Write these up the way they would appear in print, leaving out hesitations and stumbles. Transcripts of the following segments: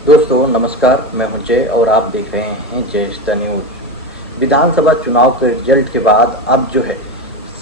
दोस्तों नमस्कार, मैं हूं जय और आप देख रहे हैं जय द न्यूज। विधानसभा चुनाव के रिजल्ट के बाद अब जो है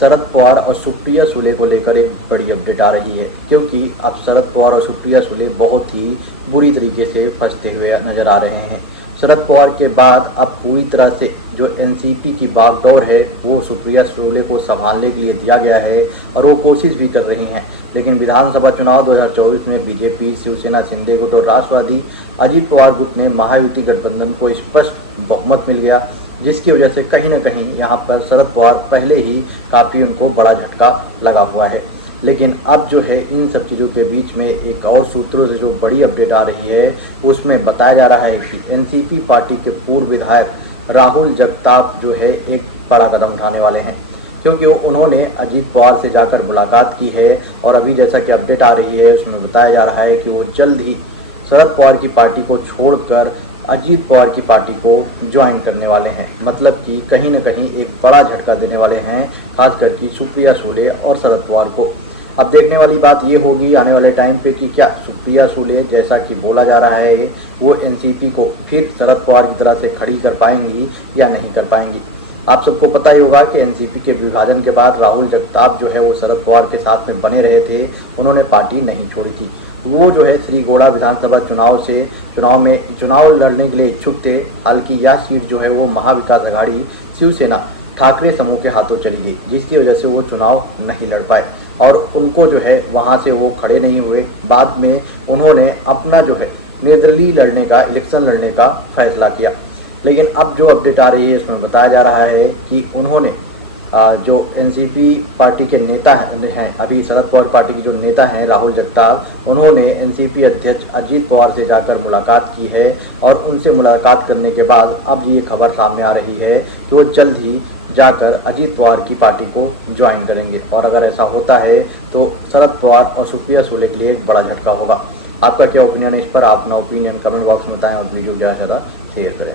शरद पवार और सुप्रिया सुले को लेकर एक बड़ी अपडेट आ रही है, क्योंकि अब शरद पवार और सुप्रिया सुले बहुत ही बुरी तरीके से फंसते हुए नजर आ रहे हैं। शरद पवार के बाद अब पूरी तरह से जो एनसीपी की बागडोर है वो सुप्रिया सुले को संभालने के लिए दिया गया है और वो कोशिश भी कर रही हैं। लेकिन विधानसभा चुनाव 2024 में बीजेपी, शिवसेना, शिंदे गुट और राष्ट्रवादी अजीत पवार गुट ने महायुति गठबंधन को स्पष्ट बहुमत मिल गया, जिसकी वजह से कहीं ना कहीं यहाँ पर शरद पवार पहले ही काफ़ी उनको बड़ा झटका लगा हुआ है। लेकिन अब जो है इन सब चीज़ों के बीच में एक और सूत्रों से जो बड़ी अपडेट आ रही है उसमें बताया जा रहा है कि एनसीपी पार्टी के पूर्व विधायक राहुल जगताप जो है एक बड़ा कदम उठाने वाले हैं, क्योंकि उन्होंने अजीत पवार से जाकर मुलाकात की है और अभी जैसा कि अपडेट आ रही है उसमें बताया जा रहा है कि वो जल्द ही शरद पवार की पार्टी को छोड़कर अजीत पवार की पार्टी को ज्वाइन करने वाले हैं। मतलब कि कहीं ना कहीं एक बड़ा झटका देने वाले हैं, खास करके सुप्रिया सुले और शरद पवार को। अब देखने वाली बात ये होगी आने वाले टाइम पे कि क्या सुप्रिया सुले, जैसा कि बोला जा रहा है, वो एनसीपी को फिर शरद पवार की तरह से खड़ी कर पाएंगी या नहीं कर पाएंगी। आप सबको पता ही होगा कि एनसीपी के विभाजन के बाद राहुल जगताप जो है वो शरद पवार के साथ में बने रहे थे, उन्होंने पार्टी नहीं छोड़ी थी। वो जो है श्रीगोड़ा विधानसभा चुनाव लड़ने के लिए इच्छुक थे। हालांकि यह सीट जो है वो महाविकास अघाड़ी शिवसेना ठाकरे समूह के हाथों चली गई, जिसकी वजह से वो चुनाव नहीं लड़ पाए और उनको जो है वहाँ से वो खड़े नहीं हुए। बाद में उन्होंने अपना जो है निर्दलीय इलेक्शन लड़ने का फैसला किया। लेकिन अब जो अपडेट आ रही है इसमें बताया जा रहा है कि उन्होंने जो एनसीपी पार्टी के नेता हैं, अभी शरद पवार पार्टी के जो नेता हैं राहुल जगताप, उन्होंने एनसीपी अध्यक्ष अजीत पवार से जाकर मुलाकात की है और उनसे मुलाकात करने के बाद अब ये खबर सामने आ रही है कि वो जल्द ही जाकर अजीत पवार की पार्टी को ज्वाइन करेंगे। और अगर ऐसा होता है तो शरद पवार और सुप्रिया सुले के लिए एक बड़ा झटका होगा। आपका क्या ओपिनियन है इस पर? आप अपना ओपिनियन कमेंट बॉक्स में बताएं और वीडियो ज़्यादा से ज़्यादा शेयर करें।